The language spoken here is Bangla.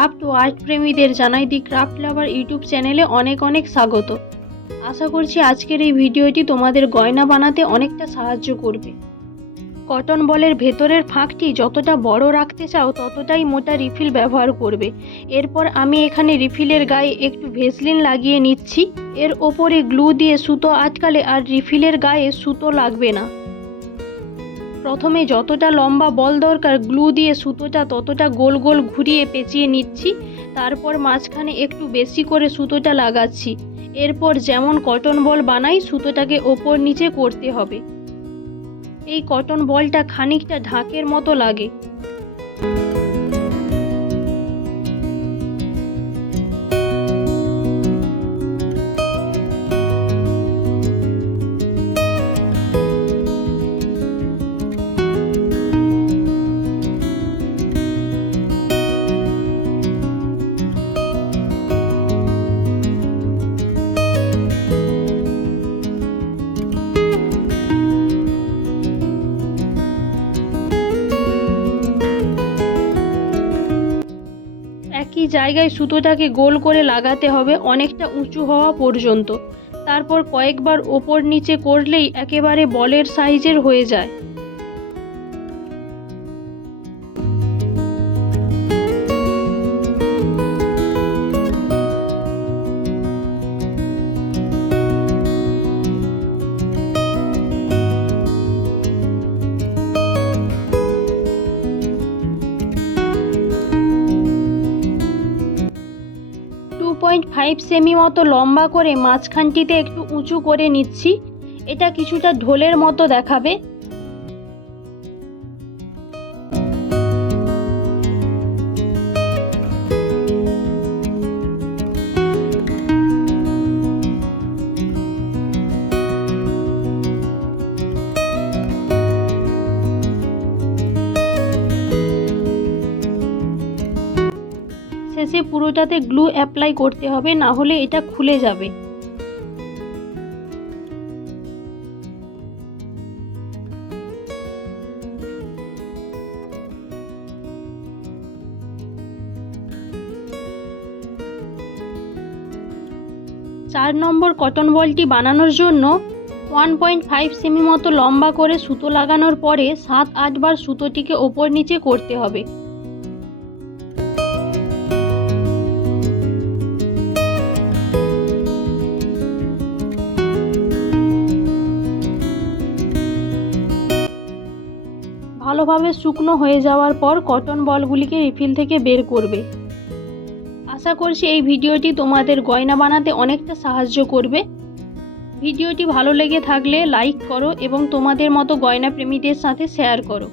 ক্রাফট ও আর্ট প্রেমীদের জানাই দি ক্রাফট লাভার ইউটিউব চ্যানেলে অনেক অনেক স্বাগত। আশা করছি আজকের এই ভিডিওটি তোমাদের গয়না বানাতে অনেকটা সাহায্য করবে। কটন বলের ভেতরের ফাঁকটি যতটা বড় রাখতে চাও ততটাই মোটা রিফিল ব্যবহার করবে। এরপর আমি এখানে রিফিলের গায়ে একটু ভেসলিন লাগিয়ে নিচ্ছি। এর ওপরে গ্লু দিয়ে সুতো আটকালে আর রিফিলের গায়ে সুতো লাগবে না। প্রথমে যতটা লম্বা বল দরকার গ্লু দিয়ে সুতোটা ততটা গোল গোল ঘুরিয়ে পেঁচিয়ে নিচ্ছি। তারপর মাঝখানে একটু বেশি করে সুতোটা লাগাচ্ছি। এরপর যেমন কটন বল বানাই সুতোটাকে ওপর নিচে করতে হবে। এই কটন বলটা খানিকটা ঢাকের মতো লাগে। একই জায়গায় সুতোটাকে গোল করে লাগাতে হবে অনেকটা উঁচু হওয়া পর্যন্ত। তারপর কয়েকবার ওপর নিচে করলেই একেবারে বলের সাইজের হয়ে যায়। .5 সেমি মতো লম্বা করে মাঝখানটিতে একটু উঁচু করে নিচ্ছি। এটা কিছুটা ঢোলের মতো দেখাবে। শেষে পুরোটাতে গ্লু অ্যাপ্লাই করতে হবে, না হলে এটা খুলে যাবে। চার নম্বর কটন বলটি বানানোর জন্য 1.5 সেমি মতো লম্বা করে সুতো লাগানোর পরে 7-8 বার সুতোটিকে ওপর নিচে করতে হবে। ভালোভাবে শুকনো হয়ে যাওয়ার পর কটন বলগুলিকে রিফিল থেকে বের করবে। আশা করছি এই ভিডিওটি তোমাদের গয়না বানাতে অনেকটা সাহায্য করবে। ভিডিওটি ভালো লেগে থাকলে লাইক করো এবং তোমাদের মতো গয়না প্রেমীদের সাথে শেয়ার করো।